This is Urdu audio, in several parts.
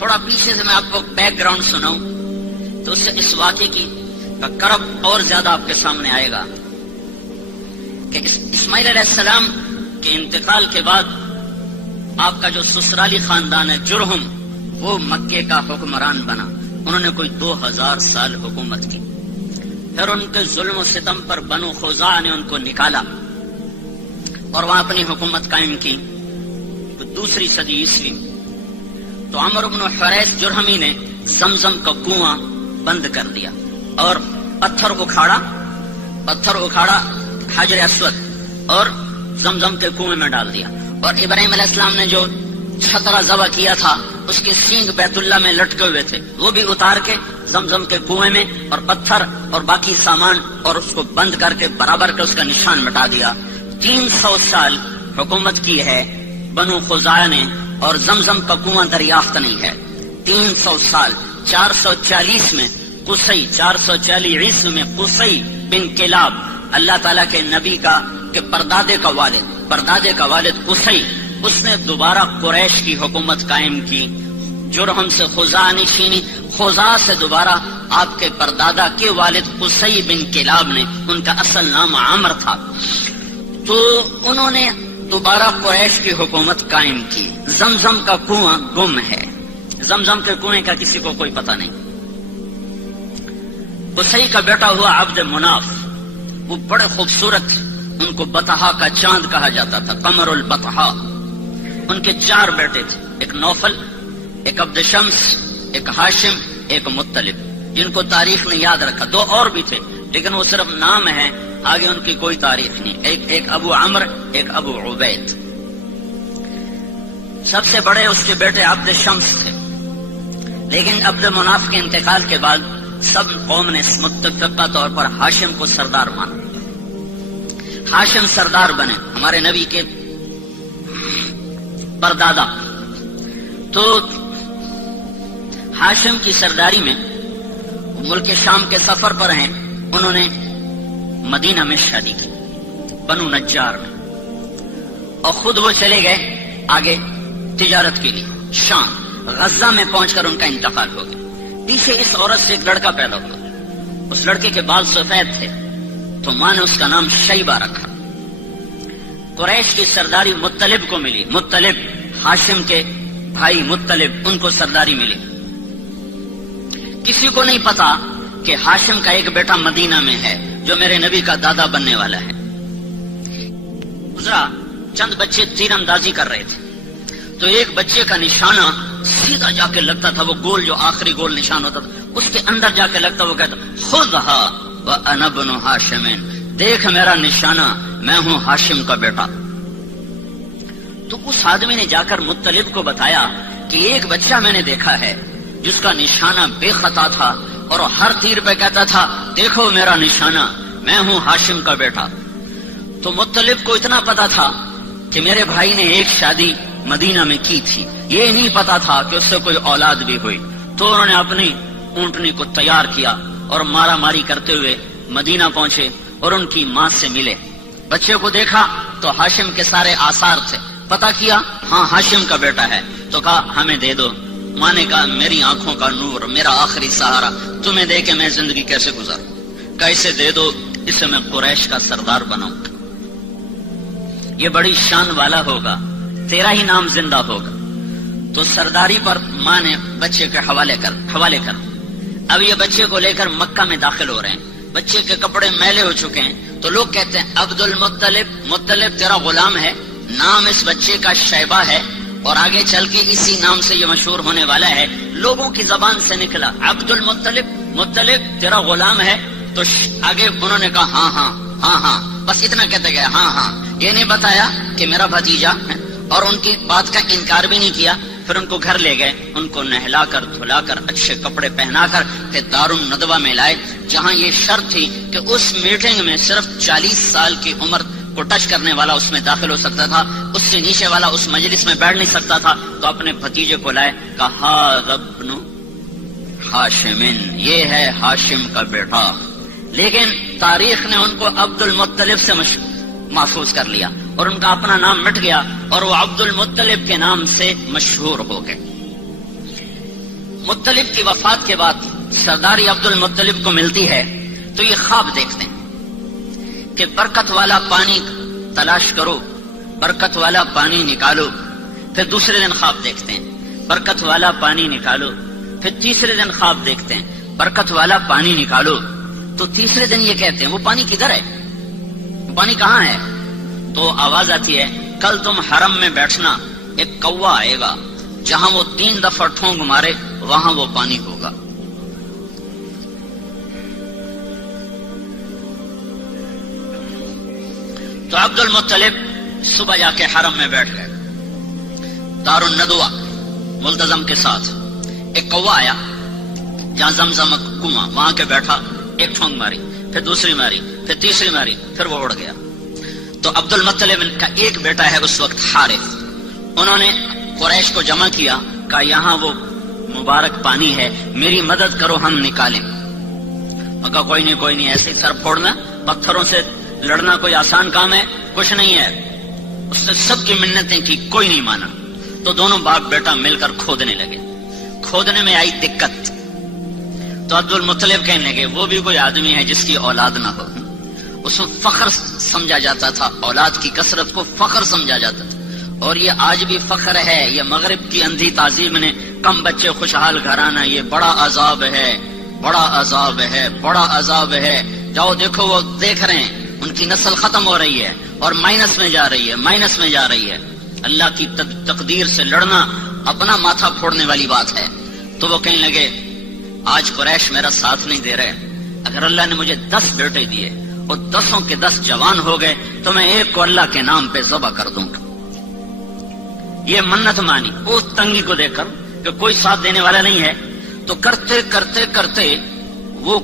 تھوڑا پیچھے سے میں آپ کو بیک گراؤنڈ سناؤں تو اس سے اس واقعے کی کا کرب اور زیادہ آپ کے سامنے آئے گا کہ اسماعیل علیہ السلام کے انتقال کے بعد آپ کا جو سسرالی خاندان ہے جرہم، وہ مکے کا حکمران بنا. انہوں نے کوئی 2000 سال حکومت کی. پھر ان کے ظلم و ستم پر بنو خزاع نے ان کو نکالا اور وہاں اپنی حکومت قائم کی. دوسری صدی عیسوی تو عمرو بن حریث جرہمی نے زمزم کا کنواں بند کر دیا اور پتھر اکھاڑا حجر اسود اور زمزم کے کنویں میں ڈال دیا. اور ابراہیم علیہ السلام نے جو چھترا ذبح کیا تھا اس کے سینگ بیت اللہ میں لٹکے ہوئے تھے، وہ بھی اتار کے زمزم کے کنویں میں، اور پتھر اور باقی سامان اور اس کو بند کر کے برابر کے اس کا نشان مٹا دیا. 300 سال حکومت کی ہے بنو خزاع نے اور زمزم کا کنواں دریافت نہیں ہے. 300 سال. 440 میں قصی، 440 عیسوی میں قصی بن کلاب، اللہ تعالیٰ کے نبی کے پردادے کا والد قصی، اس نے دوبارہ قریش کی حکومت قائم کی. جرہم سے خزاع نشینی، خزاع سے دوبارہ آپ کے پردادا کے والد قصی بن کلاب نے، ان کا اصل نام عمر تھا، تو انہوں نے دوبارہ قریش کی حکومت قائم کی. زمزم کا کنواں گم ہے. زمزم کے کنویں کا کسی کو کوئی پتہ نہیں. قصی کا بیٹا ہوا عبد مناف، وہ بڑے خوبصورت، ان کو بطحا کا چاند کہا جاتا تھا، قمر البطحا. ان کے 4 بیٹے تھے، ایک نوفل، ایک عبد شمس، ایک ہاشم، ایک مطلب، جن کو تاریخ نے یاد رکھا. 2 اور بھی تھے لیکن وہ صرف نام ہے، آگے ان کی کوئی تاریخ نہیں. ایک ابو عمر، ایک ابو عبید. سب سے بڑے اس کے بیٹے عبد شمس تھے، لیکن عبد مناف کے انتقال کے بعد سب قوم نے متفقہ طور پر ہاشم کو سردار مانا. ہاشم سردار بنے، ہمارے نبی کے پردادا. تو ہاشم کی سرداری میں ملک شام کے سفر پر ہیں. انہوں نے مدینہ میں شادی کی، بنو نجار میں، اور خود وہ چلے گئے آگے تجارت کے لیے شام. غزہ میں پہنچ کر ان کا انتقال ہو گیا. پیچھے اس عورت سے ایک لڑکا پیدا ہوا. اس لڑکے کے بال سفید تھے تو ماں نے اس کا نام شیبہ رکھا. قریش کی سرداری مطلب کو ملی. مطلب ہاشم کے بھائی مطلب، ان کو سرداری ملی. کسی کو نہیں پتا کہ ہاشم کا ایک بیٹا مدینہ میں ہے جو میرے نبی کا دادا بننے والا ہے. گزرا، چند بچے تیر اندازی کر رہے تھے تو ایک بچے کا نشانہ سیدھا جا کے لگتا تھا، وہ گول جو آخری گول نشان ہوتا تھا اس کے اندر جا کے لگتا. وہ کہتا خذھا وانا ابن ہاشم، دیکھ میرا نشانہ، میں ہوں ہاشم کا بیٹا. تو اس آدمی نے جا کر مطلب کو بتایا کہ ایک بچہ میں نے دیکھا ہے جس کا نشانہ بے خطا تھا اور ہر تیر پہ کہتا تھا دیکھو میرا نشانہ، میں ہوں ہاشم کا بیٹا. تو مطلب کو اتنا پتا تھا کہ میرے بھائی نے ایک شادی مدینہ میں کی تھی، یہ نہیں پتا تھا کہ اس سے کوئی اولاد بھی ہوئی. تو انہوں نے اپنی اونٹنی کو تیار کیا اور مارا ماری کرتے ہوئے مدینہ پہنچے اور ان کی ماں سے ملے. بچے کو دیکھا تو ہاشم کے سارے آثار تھے. پتا کیا، ہاں ہاشم کا بیٹا ہے. تو کہا ہمیں دے دو. ماں نے کہا میری آنکھوں کا نور، میرا آخری سہارا، تمہیں دے کے میں زندگی کیسے گزاروں؟ کیسے دے دو، اسے میں قریش کا سردار بناؤں گا، یہ بڑی شان والا ہوگا، تیرا ہی نام زندہ ہوگا. تو سرداری پر ماں نے بچے کے حوالے کر. اب یہ بچے کو لے کر مکہ میں داخل ہو رہے ہیں. بچے کے کپڑے میلے ہو چکے ہیں تو لوگ کہتے ہیں عبد المطلب، مطلب تیرا غلام ہے، نام اس بچے کا شیبہ ہے اور آگے چل کے اسی نام سے یہ مشہور ہونے والا ہے. لوگوں کی زبان سے نکلا عبد المطلب، مطلب تیرا غلام ہے. تو آگے انہوں نے کہا ہاں ہاں ہاں ہاں، بس اتنا کہتے گئے ہاں ہاں. یہ نہیں بتایا کہ میرا بھتیجا ہے، اور ان کی بات کا انکار بھی نہیں کیا. پھر ان کو گھر لے گئے، ان کو نہلا کر دھلا کر اچھے کپڑے پہنا کر پھر دارالندوہ میں لائے، جہاں یہ شرط تھی کہ اس میٹنگ میں صرف 40 سال کی عمر کو ٹچ کرنے والا اس میں داخل ہو سکتا تھا، اس سے نیچے والا اس مجلس میں بیٹھ نہیں سکتا تھا. تو اپنے بھتیجے کو لائے، کہا ابن ہاشم، یہ ہے ہاشم کا بیٹا. لیکن تاریخ نے ان کو عبد المطلب سے محفوظ کر لیا اور ان کا اپنا نام مٹ گیا اور وہ عبد المطلب کے نام سے مشہور ہو گئے. مطلب کی وفات کے بعد سرداری عبد المطلب کو ملتی ہے تو یہ خواب دیکھتے ہیں کہ برکت والا پانی تلاش کرو، برکت والا پانی نکالو. پھر دوسرے دن خواب دیکھتے ہیں برکت والا پانی نکالو. پھر تیسرے دن خواب دیکھتے ہیں برکت والا پانی نکالو. تو تیسرے دن یہ کہتے ہیں وہ پانی کدھر ہے، وہ پانی کہاں ہے؟ تو آواز آتی ہے کل تم حرم میں بیٹھنا، ایک کوا آئے گا، جہاں وہ 3 دفعہ ٹھونگ مارے وہاں وہ پانی ہوگا. تو عبد المطلب صبح جا کے حرم میں بیٹھ گئے دار الندوہ ملتزم کے ساتھ. ایک کوا آیا جہاں زمزم کنواں، وہاں کے بیٹھا، ایک ٹھونگ ماری، پھر دوسری ماری، پھر تیسری ماری، پھر وہ اڑ گیا. تو عبد المطلب کا ایک بیٹا ہے اس وقت حارث، انہوں نے قریش کو جمع کیا، کہا یہاں وہ مبارک پانی ہے، میری مدد کرو ہم نکالیں. کہا کوئی نہیں ایسے سر پھوڑنا، پتھروں سے لڑنا کوئی آسان کام ہے؟ کچھ نہیں ہے. اس نے سب کی منتیں کی، کوئی نہیں مانا. تو دونوں باپ بیٹا مل کر کھودنے لگے. کھودنے میں آئی دقت، تو عبد المطلب کہنے لگے وہ بھی کوئی آدمی ہے جس کی اولاد نہ ہو. اس میں فخر سمجھا جاتا تھا، اولاد کی کثرت کو فخر سمجھا جاتا تھا. اور یہ آج بھی فخر ہے. یہ مغرب کی اندھی تعظیم نے کم بچے خوشحال گھرانہ، یہ بڑا عذاب ہے، بڑا عذاب ہے، بڑا عذاب ہے. جاؤ دیکھو، وہ دیکھ رہے ہیں ان کی نسل ختم ہو رہی ہے اور مائنس میں جا رہی ہے، مائنس میں جا رہی ہے. اللہ کی تقدیر سے لڑنا اپنا ماتھا پھوڑنے والی بات ہے. تو وہ کہنے لگے آج قریش میرا ساتھ نہیں دے رہے، اگر اللہ نے مجھے 10 بیٹے دیے اور 10 کے 10 جوان ہو گئے تو میں ایک کو اللہ کے نام پہ ذبح کر دوں گا. یہ منت مانی اس تنگی کو دیکھ کر کہ کوئی ساتھ دینے والا نہیں ہے. تو کرتے کرتے کرتے وہ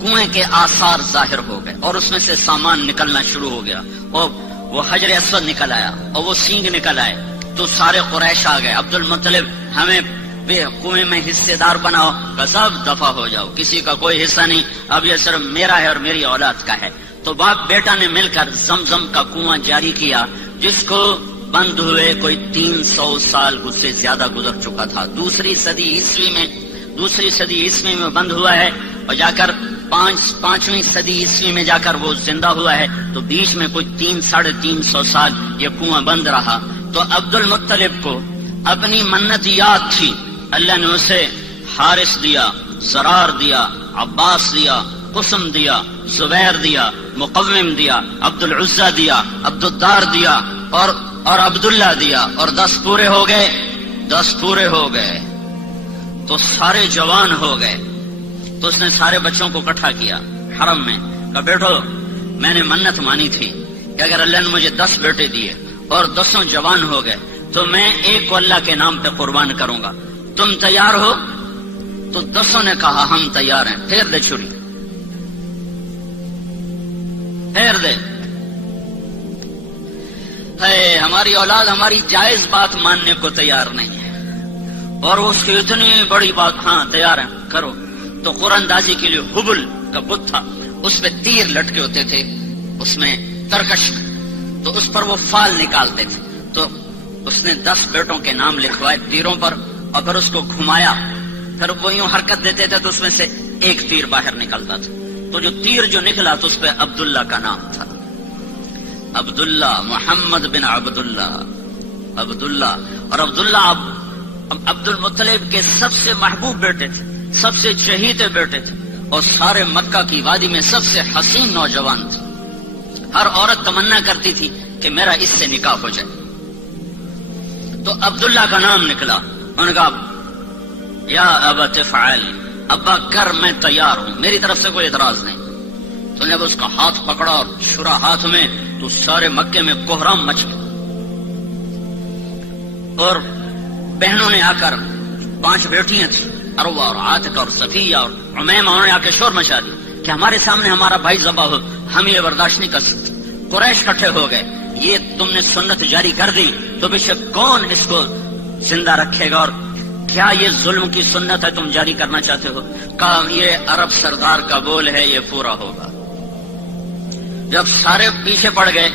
کنویں کے آثار ظاہر ہو گئے اور اس میں سے سامان نکلنا شروع ہو گیا، اور وہ حجر اسود نکل آیا اور وہ سینگ نکل آئے. تو سارے قریش آ گئے، عبد المطلب ہمیں کنویں میں حصے دار بناؤ. سب دفع ہو جاؤ، کسی کا کوئی حصہ نہیں، اب یہ صرف میرا ہے اور میری اولاد کا ہے. تو باپ بیٹا نے مل کر زمزم کا کنواں جاری کیا، جس کو بند ہوئے کوئی 300 سال سے زیادہ گزر چکا تھا. دوسری صدی عیسوی میں بند ہوا ہے، اور جا کر 5ویں صدی عیسوی میں جا کر وہ زندہ ہوا ہے. تو بیچ میں کوئی 300-350 سال یہ کنواں بند رہا. تو عبد المطلب کو اپنی منت یاد تھی، اللہ نے اسے حارث دیا، زرار دیا، عباس دیا، قسم دیا، زبیر دیا، مقوم دیا، عبد العزہ دیا، عبد الدار دیا اور عبداللہ دیا، اور 10 پورے ہو گئے. 10 پورے ہو گئے تو سارے جوان ہو گئے. تو اس نے سارے بچوں کو اکٹھا کیا حرم میں، کہا بیٹھو میں نے منت مانی تھی کہ اگر اللہ نے مجھے 10 بیٹے دیے اور 10 جوان ہو گئے تو میں ایک کو اللہ کے نام پہ قربان کروں گا، تم تیار ہو؟ تو 10 نے کہا ہم تیار ہیں. پھیر دے چھری، پھیر دے. ہماری اولاد ہماری جائز بات ماننے کو تیار نہیں ہے، اور اس کی اتنی بڑی بات، ہاں تیار ہیں کرو. تو قرآن اندازی کے لیے حبل کا بت تھا، اس پہ تیر لٹکے ہوتے تھے، اس میں ترکش، تو اس پر وہ فال نکالتے تھے. تو اس نے 10 بیٹوں کے نام لکھوائے تیروں پر، اور پھر اس کو گھمایا، پھر وہ یوں حرکت دیتے تھے تو اس میں سے ایک تیر باہر نکلتا تھا. تو جو تیر جو نکلا تو اس پہ عبداللہ کا نام تھا، عبداللہ، محمد بن عبداللہ، عبداللہ. اور عبداللہ عبد المطلب کے سب سے محبوب بیٹے تھے، سب سے چہیتے بیٹے تھے، اور سارے مکہ کی وادی میں سب سے حسین نوجوان تھے. ہر عورت تمنا کرتی تھی کہ میرا اس سے نکاح ہو جائے. تو عبداللہ کا نام نکلا. انہوں نے کہا یا ابا تفعل، ابا کر، میں تیار ہوں، میری طرف سے کوئی اعتراض نہیں. تو نے اس کا ہاتھ پکڑا اور چھرا ہاتھ میں، تو سارے مکے میں کوہرام مچ گیا. اور بہنوں نے آ کر 5 بیٹیاں تھیں، اروہ اور عاتقہ اور صفیہ اور عمیمہ، انہوں نے آ کے شور مچا دیا کہ ہمارے سامنے ہمارا بھائی ذبح ہو، ہم یہ برداشت نہیں کر سکتے. قریش اکٹھے ہو گئے، یہ تم نے سنت جاری کر دی تو بے شک کون اس کو زندہ رکھے گا، اور کیا یہ ظلم کی سنت ہے تم جاری کرنا چاہتے ہو؟ کہا یہ عرب سردار کا بول ہے، یہ پورا ہوگا. جب سارے پیچھے پڑ گئے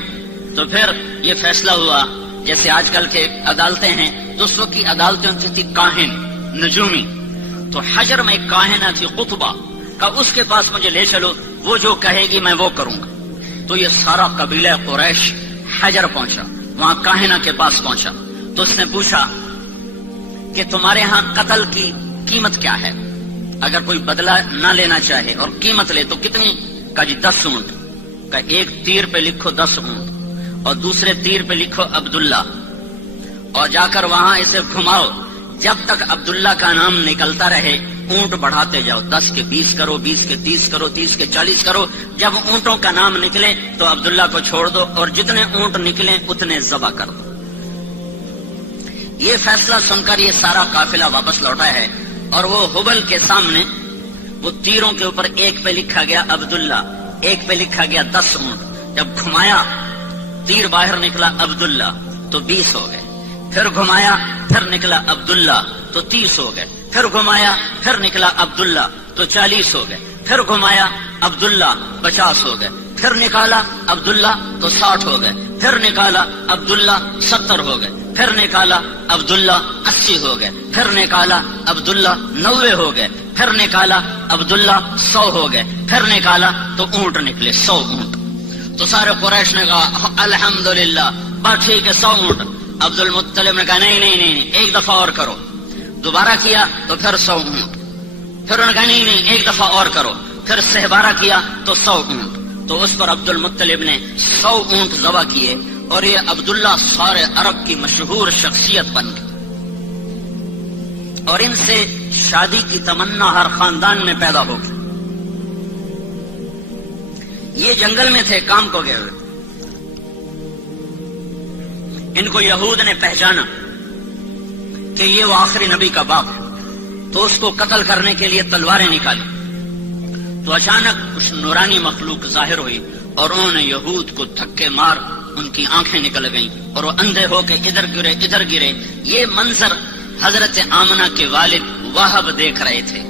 تو پھر یہ فیصلہ ہوا، جیسے آج کل کے عدالتیں ہیں تو اس وقت کی عدالتیں ہوتی تھی کاہن، نجومی. تو حجر میں ایک کاہنہ تھی قطبہ کا، اس کے پاس مجھے لے چلو، وہ جو کہے گی میں وہ کروں گا۔ تو یہ سارا قبیلہ قریش حجر پہنچا، وہاں کاہنہ کے پاس پہنچا تو اس نے پوچھا کہ تمہارے ہاں قتل کی قیمت کیا ہے؟ اگر کوئی بدلہ نہ لینا چاہے اور قیمت لے تو کتنی؟ کا جی 10 اونٹ کا، ایک تیر پہ لکھو 10 اونٹ اور دوسرے تیر پہ لکھو عبداللہ، اور جا کر وہاں اسے گھماؤ، جب تک عبداللہ کا نام نکلتا رہے اونٹ بڑھاتے جاؤ، 10 کے 20 کرو، 20 کے 30 کرو، 30 کے 40 کرو، جب اونٹوں کا نام نکلے تو عبداللہ کو چھوڑ دو اور جتنے اونٹ نکلیں اتنے ذبح کر دو۔ یہ فیصلہ سن کر یہ سارا قافلہ واپس لوٹا ہے، اور وہ حبل کے سامنے وہ تیروں کے اوپر ایک پہ لکھا گیا عبداللہ، ایک پہ لکھا گیا 10 اونٹ، جب گھمایا تیر باہر نکلا عبداللہ تو 20 ہو گئے، پھر گھمایا پھر نکلا عبداللہ تو 30 ہو گئے، پھر گھمایا پھر نکلا عبداللہ تو 40 ہو گئے، پھر گھمایا عبداللہ 50 ہو گئے، پھر نکالا عبداللہ تو 60 ہو گئے، پھر نکالا عبداللہ 70 ہو گئے، پھر نکالا عبداللہ 80 ہو گئے، پھر نکالا عبداللہ 90 ہو گئے، پھر نکالا عبداللہ 100 ہو گئے، پھر نکالا تو اونٹ نکلے 100 اونٹ۔ تو سارے قریش نے کہا الحمدللہ، بات ٹھیک ہے 100 اونٹ۔ عبد المطلب نے کہا نہیں نہیں نہیں، ایک دفعہ اور کرو۔ دوبارہ کیا تو پھر 100 اونٹ، پھر انہوں نے کہا نہیں نہیں ایک دفعہ اور کرو، پھر 12 کیا تو 100 اونٹ۔ تو اس پر عبد المطلب نے 100 اونٹ ذبح کیے، اور یہ عبداللہ سارے عرب کی مشہور شخصیت بن گئی، اور ان سے شادی کی تمنا ہر خاندان میں پیدا ہو گئی۔ یہ جنگل میں تھے کام کو گئے ہوئے، ان کو یہود نے پہچانا کہ یہ وہ آخری نبی کا باپ ہے، تو اس کو قتل کرنے کے لیے تلواریں نکالی، تو اچانک کچھ نورانی مخلوق ظاہر ہوئی اور انہوں نے یہود کو دھکے مار ان کی آنکھیں نکل گئیں اور وہ اندھے ہو کے ادھر گرے ادھر گرے۔ یہ منظر حضرت آمنہ کے والد وہب دیکھ رہے تھے،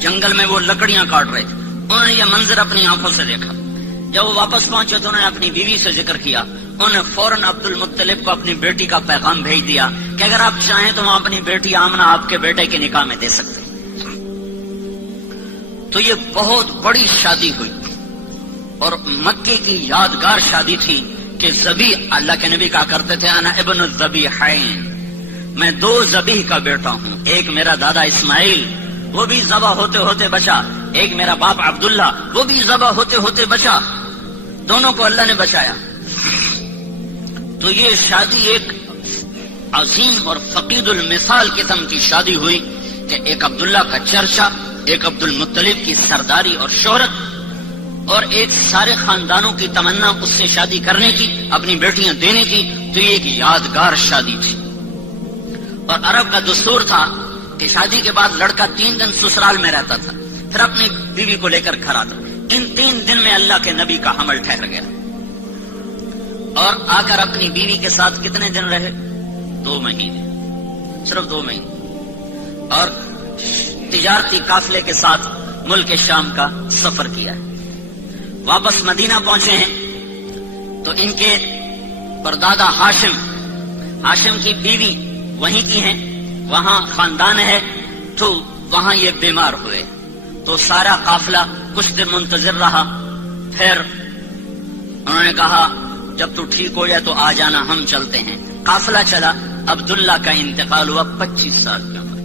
جنگل میں وہ لکڑیاں کاٹ رہے تھے، انہوں نے یہ منظر اپنی آنکھوں سے دیکھا۔ جب وہ واپس پہنچے تو انہوں نے اپنی بیوی سے ذکر کیا، انہوں نے فوراً عبد المطلب کو اپنی بیٹی کا پیغام بھیج دیا کہ اگر آپ چاہیں تو ہم اپنی بیٹی آمنہ آپ کے بیٹے کے نکاح میں دے سکتے ہیں۔ تو یہ بہت بڑی شادی ہوئی اور مکے کی یادگار شادی تھی کہ ذبیح، اللہ کے نبی کہا کرتے تھے انا ابن الذبیحین، میں 2 ذبیح کا بیٹا ہوں، ایک میرا دادا اسماعیل وہ بھی ذبح ہوتے ہوتے بچا، ایک میرا باپ عبداللہ وہ بھی ذبح ہوتے ہوتے بچا، دونوں کو اللہ نے بچایا۔ تو یہ شادی ایک عظیم اور فقید المثال قسم کی شادی ہوئی کہ ایک عبداللہ کا چرچا، ایک عبد المطلب کی سرداری اور شہرت، اور ایک سارے خاندانوں کی تمنا اس سے شادی کرنے کی، اپنی بیٹیاں دینے کی۔ تو یہ ایک یادگار شادی تھی، اور عرب کا دستور تھا کہ شادی کے بعد لڑکا 3 دن سسرال میں رہتا تھا، پھر اپنی بیوی کو لے کر گھر آتا۔ ان 3 دن میں اللہ کے نبی کا حمل ٹھہر گیا، اور آ کر اپنی بیوی کے ساتھ کتنے دن رہے؟ 2 مہینے، صرف 2 مہینے، اور تجارتی قافلے کے ساتھ ملک شام کا سفر کیا ہے۔ واپس مدینہ پہنچے ہیں تو ان کے پردادا ہاشم کی بیوی وہیں کی ہیں، وہاں خاندان ہے، تو وہاں یہ بیمار ہوئے، تو سارا قافلہ کچھ دن منتظر رہا، پھر انہوں نے کہا جب تو ٹھیک ہو جائے تو آ جانا، ہم چلتے ہیں۔ قافلہ چلا، عبداللہ کا انتقال ہوا 25 سال کی عمر،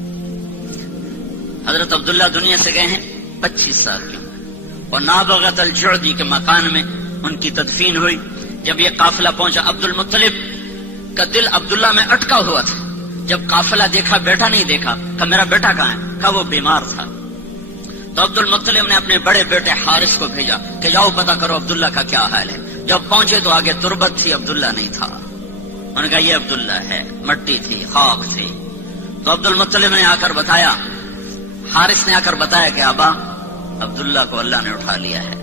حضرت عبداللہ دنیا سے گئے ہیں 25 سال کی عمر، اور نابغت الجعدی کے مکان میں ان کی تدفین ہوئی۔ جب یہ قافلہ پہنچا، عبد المطلب کا دل عبداللہ میں اٹکا ہوا تھا، جب قافلہ دیکھا بیٹا نہیں دیکھا، کہا میرا بیٹا کہاں ہے؟ کہا وہ بیمار تھا۔ تو عبد المطلب نے اپنے بڑے بیٹے حارث کو بھیجا کہ جاؤ پتا کرو عبداللہ کا کیا حال ہے۔ جب پہنچے تو آگے تربت تھی، عبداللہ نہیں تھا۔ انہوں نے کہا یہ عبداللہ ہے، مٹی تھی، خاک تھی۔ تو عبد المطلب نے آ کر بتایا، حارث نے آ کر بتایا کہ ابا عبداللہ کو اللہ نے اٹھا لیا ہے۔